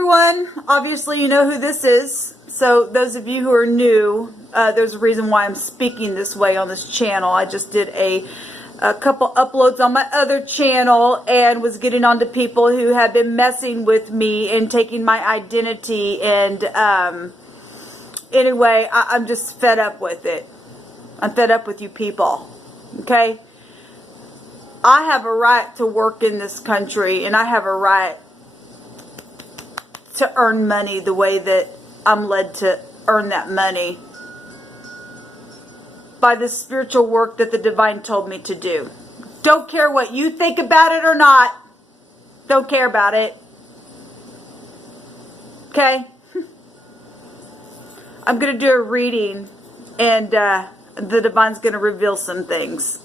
everyone. Obviously, you know who this is. So those of you who are new, there's a reason why I'm speaking this way on this channel. I just did a couple uploads on my other channel and was getting on to people who have been messing with me and taking my identity. And anyway, I'm just fed up with it. I'm fed up with you people. Okay? I have a right to work in this country, and I have a right to earn money the way that I'm led to earn that money by the spiritual work that the divine told me to do. Don't care what you think about it or not. Don't care about it. Okay? I'm going to do a reading, and the divine's going to reveal some things.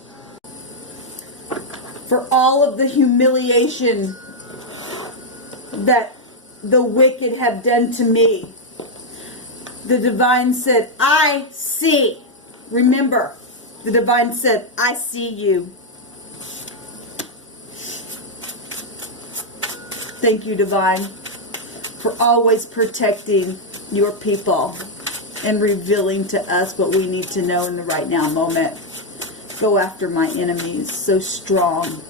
For all of the humiliation that the wicked have done to me, the divine said, I see. Remember, the divine said, I see you. Thank you, divine, for always protecting your people and revealing to us what we need to know in the right now moment. Go after my enemies so strong.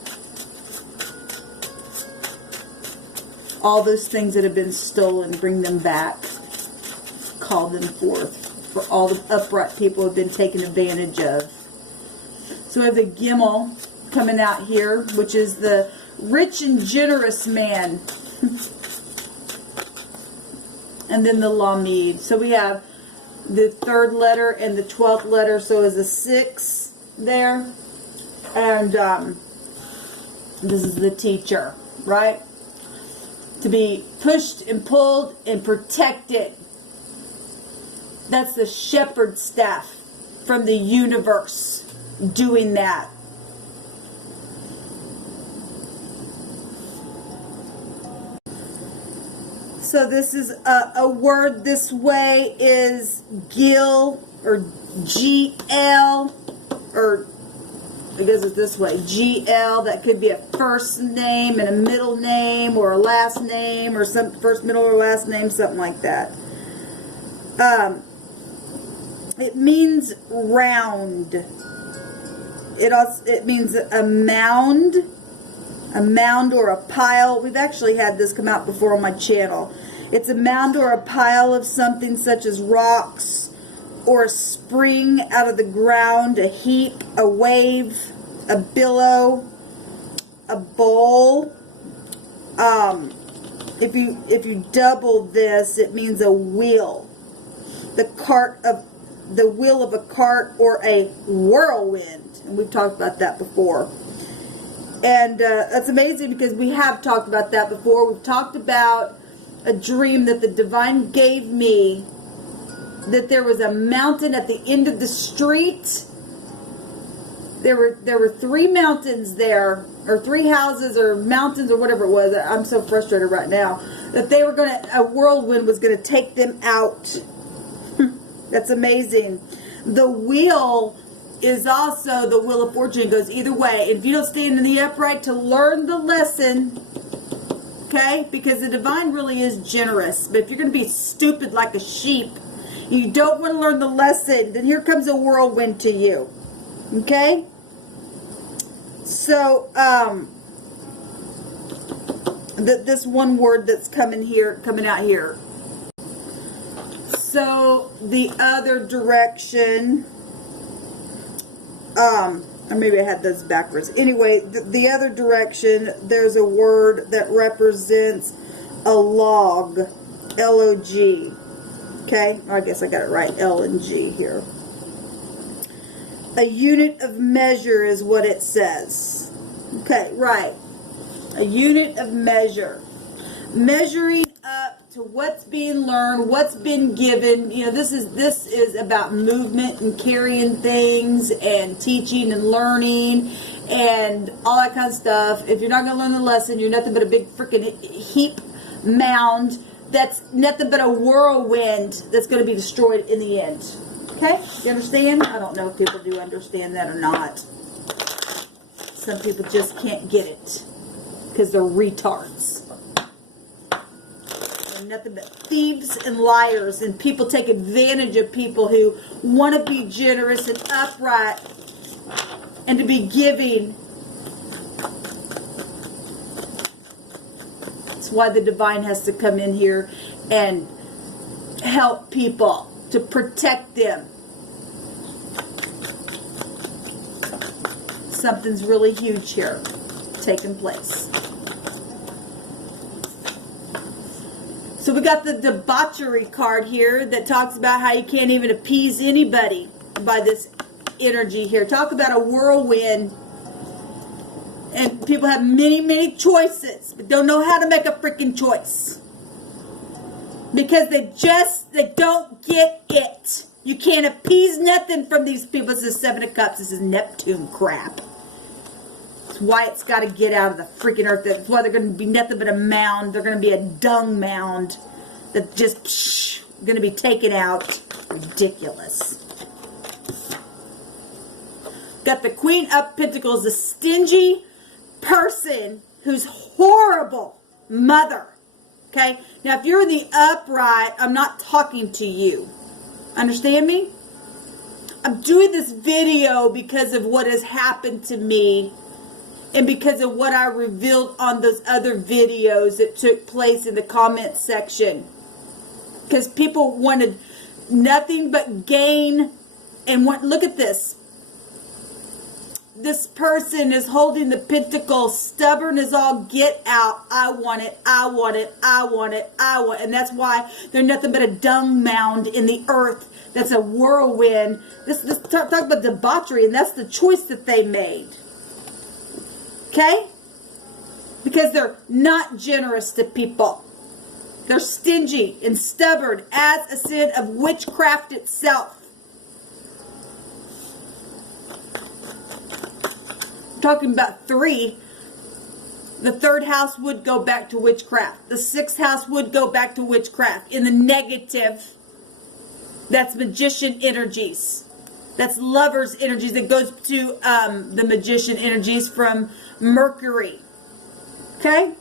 All those things that have been stolen, bring them back. Call them forth. For all the upright people who have been taken advantage of. So we have the Gimel coming out here, which is the rich and generous man. And then the Lamed. So we have the 3rd letter and the 12th letter. So is the 6 there. And this is the teacher, right? To be pushed and pulled and protected. That's the shepherd staff from the universe doing that. So this is a word this way is Gil or GL, or I guess it's this way, GL. That could be a first name and a middle name, or a last name, or some first, middle, or last name, something like that. It means round. It means a mound or a pile. We've actually had this come out before on my channel. It's a mound or a pile of something such as rocks, or a spring out of the ground, a heap, a wave, a billow, a bowl. If you double this, it means a wheel. The wheel of a cart, or a whirlwind. And we've talked about that before. And that's amazing because we have talked about that before. We've talked about a dream that the divine gave me, that there was a mountain at the end of the street. There were 3 mountains there, or 3 houses, or mountains, or whatever it was. I'm so frustrated right now. That they were a whirlwind was going to take them out. That's amazing. The wheel is also the wheel of fortune. It goes either way. If you don't stand in the upright to learn the lesson, okay, because the divine really is generous. But if you're going to be stupid like a sheep, you don't want to learn the lesson, then here comes a whirlwind to you. Okay? So, this one word that's coming out here. So, the other direction, or maybe I had those backwards. Anyway, the other direction, there's a word that represents a log, L-O-G. Okay, I guess I got it right, L and G here. A unit of measure is what it says. Okay, right. A unit of measure. Measuring up to what's being learned, what's been given. You know, this is about movement and carrying things and teaching and learning and all that kind of stuff. If you're not going to learn the lesson, you're nothing but a big freaking heap mound that's nothing but a whirlwind that's going to be destroyed in the end. Okay? You understand? I don't know if people do understand that or not. Some people just can't get it because they're retards. They're nothing but thieves and liars, and people take advantage of people who want to be generous and upright and to be giving. That's why the divine has to come in here and help people, to protect them. Something's really huge here taking place. So we got the debauchery card here that talks about how you can't even appease anybody by this energy here. Talk about a whirlwind. And people have many, many choices, but don't know how to make a freaking choice. Because they don't get it. You can't appease nothing from these people. This is Seven of Cups. This is Neptune crap. That's why it's got to get out of the freaking earth. That's why they're going to be nothing but a mound. They're going to be a dung mound that's just going to be taken out. Ridiculous. Got the Queen of Pentacles, a stingy person who's horrible mother. Okay? Now, if you're in the upright, I'm not talking to you. Understand me? I'm doing this video because of what has happened to me and because of what I revealed on those other videos that took place in the comment section. Because people wanted nothing but gain and look at this. This person is holding the pentacle, stubborn as all get out. I want it, I want it, I want it, I want it. And that's why they're nothing but a dung mound in the earth. That's a whirlwind. This talk about debauchery, and that's the choice that they made. Okay? Because they're not generous to people. They're stingy and stubborn as a sin of witchcraft itself. Talking about 3, the 3rd house would go back to witchcraft. The 6th house would go back to witchcraft. In the negative, that's magician energies. That's lovers energies. That goes to the magician energies from Mercury. Okay?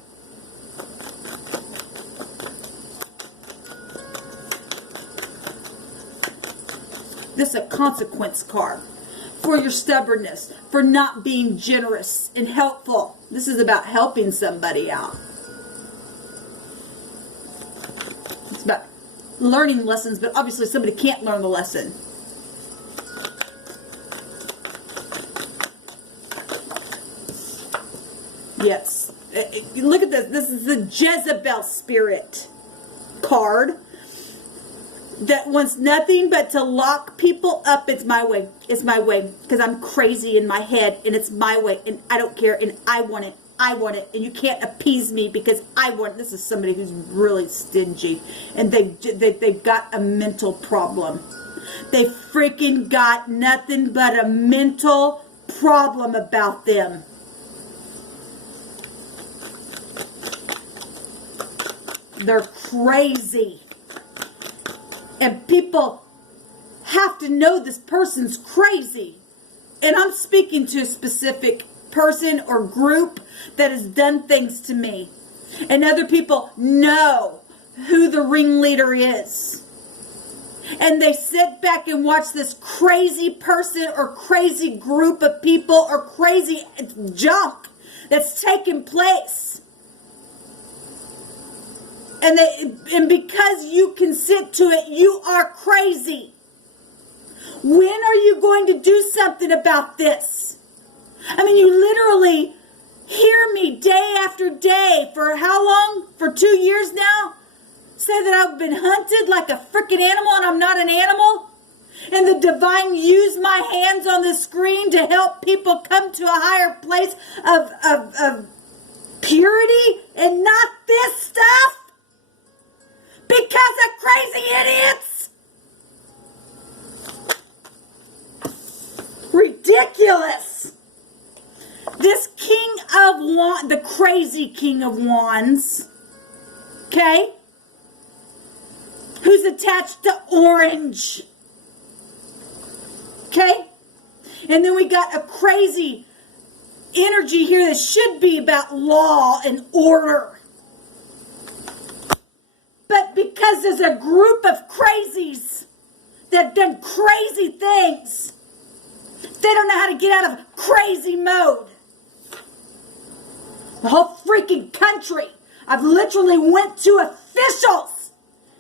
This is a consequence card. For your stubbornness, for not being generous and helpful. This is about helping somebody out. It's about learning lessons, but obviously somebody can't learn the lesson. Yes. Look at this. This is the Jezebel spirit card. That wants nothing but to lock people up. It's my way. It's my way. Because I'm crazy in my head. And it's my way. And I don't care. And I want it. I want it. And you can't appease me because I want it. This is somebody who's really stingy. And they've got a mental problem. They freaking got nothing but a mental problem about them. They're crazy. And people have to know this person's crazy. And I'm speaking to a specific person or group that has done things to me. And other people know who the ringleader is. And they sit back and watch this crazy person or crazy group of people or crazy junk that's taking place. And because you can sit to it, you are crazy. When are you going to do something about this? I mean, you literally hear me day after day for how long? For 2 years now? Say that I've been hunted like a freaking animal and I'm not an animal? And the divine used my hands on the screen to help people come to a higher place of purity and not this stuff? Because of crazy idiots. Ridiculous. This King of Wands, the crazy King of Wands, okay, who's attached to orange, okay, and then we got a crazy energy here that should be about law and order. But because there's a group of crazies that have done crazy things. They don't know how to get out of crazy mode. The whole freaking country. I've literally went to officials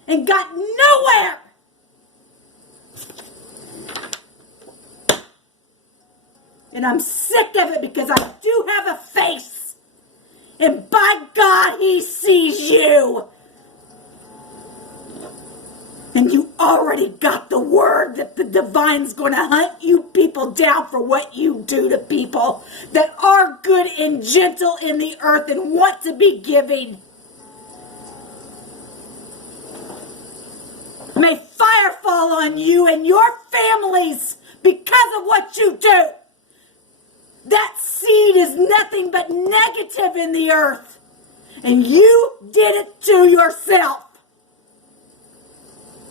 and got nowhere. And I'm sick of it because I do have a face. And by God, he sees you. And you already got the word that the divine's going to hunt you people down for what you do to people that are good and gentle in the earth and want to be giving. May fire fall on you and your families because of what you do. That seed is nothing but negative in the earth. And you did it to yourself.